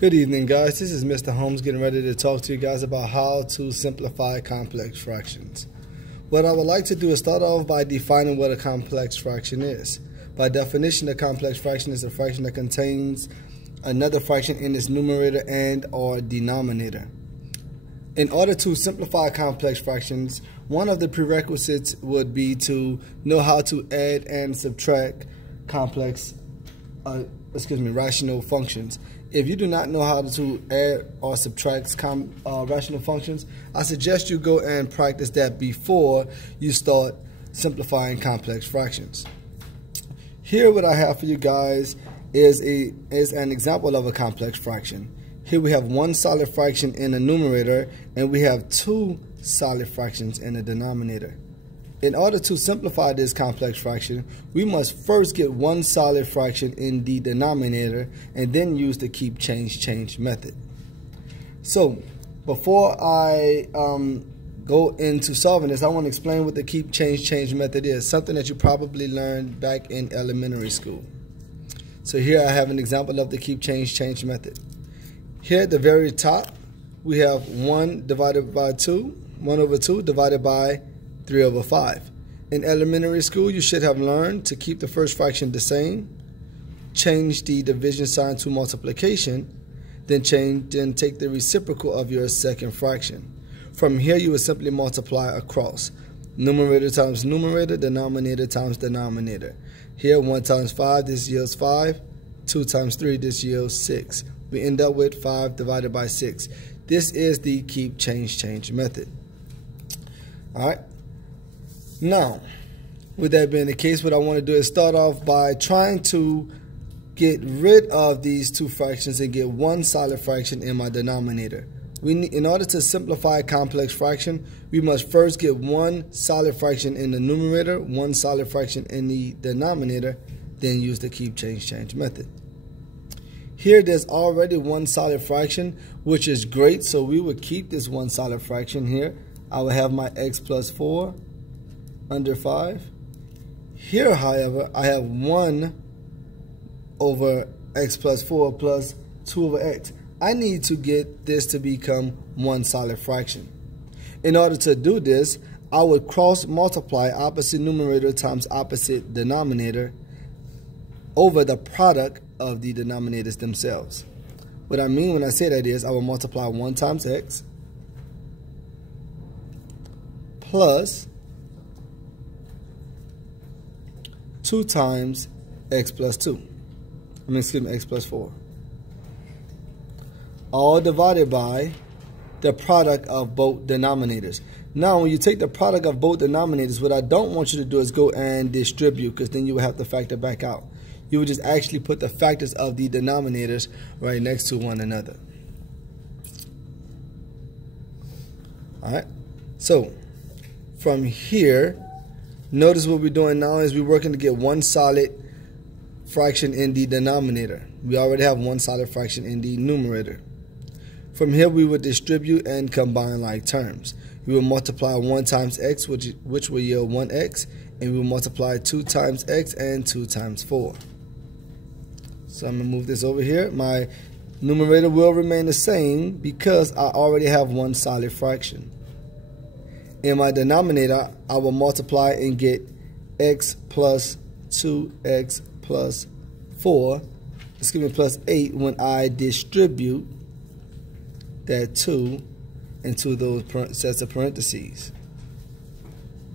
Good evening, guys. This is Mr. Holmes getting ready to talk to you guys about how to simplify complex fractions. What I would like to do is start off by defining what a complex fraction is. By definition, a complex fraction is a fraction that contains another fraction in its numerator and or denominator. In order to simplify complex fractions, one of the prerequisites would be to know how to add and subtract rational functions. If you do not know how to add or subtract rational functions, I suggest you go and practice that before you start simplifying complex fractions. Here what I have for you guys is an example of a complex fraction. Here we have one solid fraction in the numerator and we have two solid fractions in the denominator. In order to simplify this complex fraction, we must first get one solid fraction in the denominator and then use the keep change method. So before I go into solving this, I want to explain what the keep change method is, something that you probably learned back in elementary school. So here I have an example of the keep change method. Here at the very top, we have 1 divided by 2, 1 over 2 divided by 3 over 5. In elementary school, you should have learned to keep the first fraction the same, change the division sign to multiplication, then take the reciprocal of your second fraction. From here, you would simply multiply across. Numerator times numerator, denominator times denominator. Here, 1 times 5, this yields 5. 2 times 3, this yields 6. We end up with 5 divided by 6. This is the keep change method. All right. Now, with that being the case, what I want to do is start off by trying to get rid of these two fractions and get one solid fraction in my denominator. In order to simplify a complex fraction, we must first get one solid fraction in the numerator, one solid fraction in the denominator, then use the keep change method. Here there's already one solid fraction, which is great, so we would keep this one solid fraction here. I will have my x plus 4 under 5. Here, however, I have 1 over x plus 4 plus 2 over x. I need to get this to become one solid fraction. In order to do this, I would cross multiply opposite numerator times opposite denominator over the product of the denominators themselves. What I mean when I say that is I will multiply 1 times x plus 2 times x plus 2. X plus 4. All divided by the product of both denominators. Now, when you take the product of both denominators, what I don't want you to do is go and distribute, because then you will have to factor back out. You would just actually put the factors of the denominators right next to one another. All right. So from here, notice what we're doing now is we're working to get one solid fraction in the denominator. We already have one solid fraction in the numerator. From here, we would distribute and combine like terms. We will multiply 1 times x, which will yield 1x, and we will multiply 2 times x and 2 times 4. So I'm going to move this over here. My numerator will remain the same because I already have one solid fraction. In my denominator, I will multiply and get x plus 2x plus 4, plus 8 when I distribute that 2 into those sets of parentheses.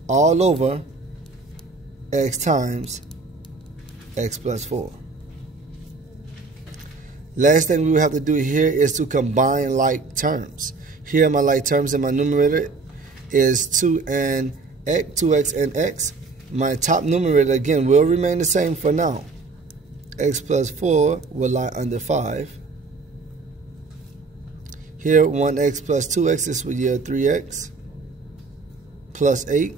All over x times x plus 4. Last thing we will have to do here is to combine like terms. Here my like terms in my numerator is 2x and x. My top numerator again will remain the same for now. X plus 4 will lie under 5. Here 1x plus 2x, this will yield 3x plus 8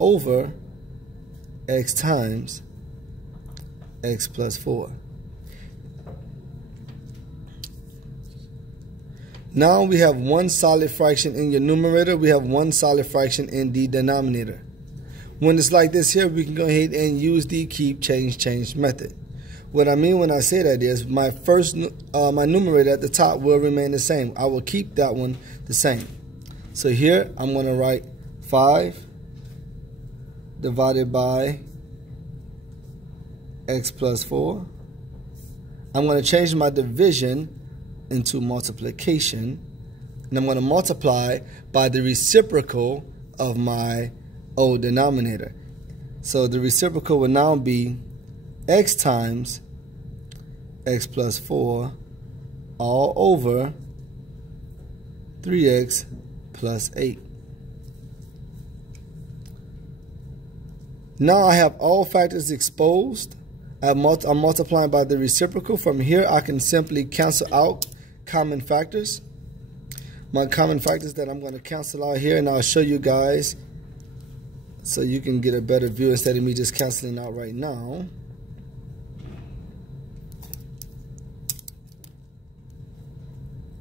over x times x plus 4. Now we have one solid fraction in your numerator. We have one solid fraction in the denominator. When it's like this here, we can go ahead and use the keep change method. What I mean when I say that is my my numerator at the top will remain the same. I will keep that one the same. So here I'm going to write 5 divided by x plus 4. I'm going to change my division into multiplication, and I'm going to multiply by the reciprocal of my old denominator. So the reciprocal will now be x times x plus 4 all over 3x plus 8. Now I have all factors exposed. I'm multiplying by the reciprocal. From here I can simply cancel out common factors. My common factors that I'm going to cancel out here, and I'll show you guys so you can get a better view instead of me just canceling out right now.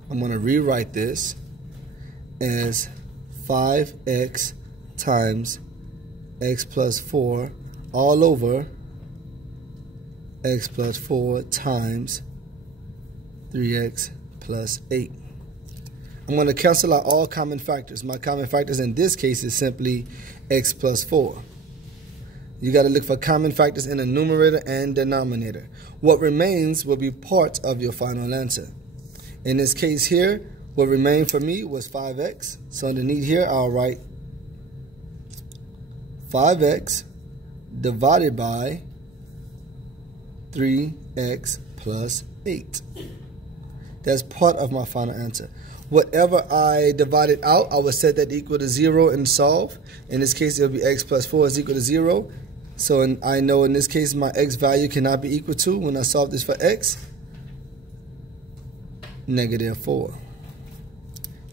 I'm going to rewrite this as 5x times x plus 4 all over x plus 4 times 3x plus 8. I'm going to cancel out all common factors. My common factors in this case is simply x plus 4. You got to look for common factors in the numerator and denominator. What remains will be part of your final answer. In this case here, what remained for me was 5x. So underneath here, I'll write 5x divided by 3x plus 8. That's part of my final answer. Whatever I divided out, I would set that equal to 0 and solve. In this case, it will be x plus 4 is equal to 0. So I know in this case, my x value cannot be equal to, when I solve this for x, -4.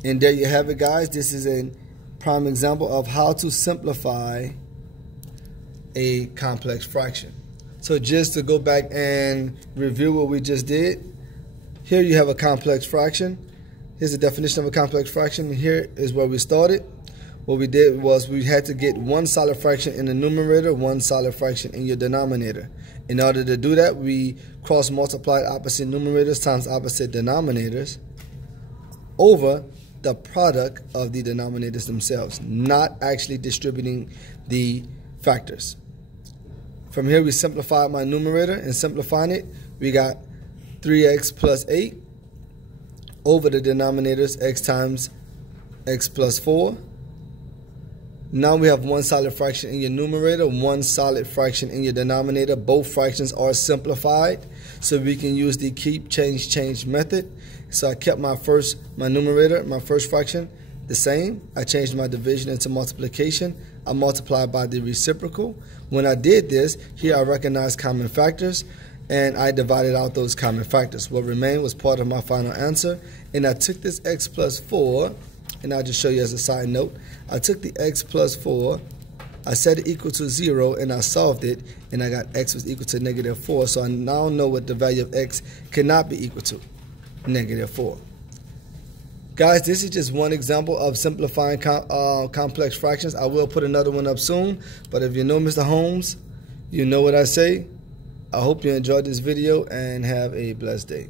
And there you have it, guys. This is a prime example of how to simplify a complex fraction. So just to go back and review what we just did, here you have a complex fraction. Here's the definition of a complex fraction. Here is where we started. What we did was we had to get one solid fraction in the numerator, one solid fraction in your denominator. In order to do that, we cross-multiplied opposite numerators times opposite denominators over the product of the denominators themselves, not actually distributing the factors. From here, we simplified my numerator, and simplifying it, we got 3x plus 8 over the denominators x times x plus 4. Now we have one solid fraction in your numerator, one solid fraction in your denominator. Both fractions are simplified, so we can use the keep, change method. So I kept my numerator, my first fraction, the same. I changed my division into multiplication. I multiplied by the reciprocal. When I did this, here I recognized common factors, and I divided out those common factors. What remained was part of my final answer, and I took this x plus 4, and I'll just show you as a side note. I took the x plus 4, I set it equal to 0, and I solved it, and I got x was equal to -4. So I now know what the value of x cannot be equal to, -4. Guys, this is just one example of simplifying complex fractions. I will put another one up soon, but if you know Mr. Holmes, you know what I say. I hope you enjoyed this video and have a blessed day.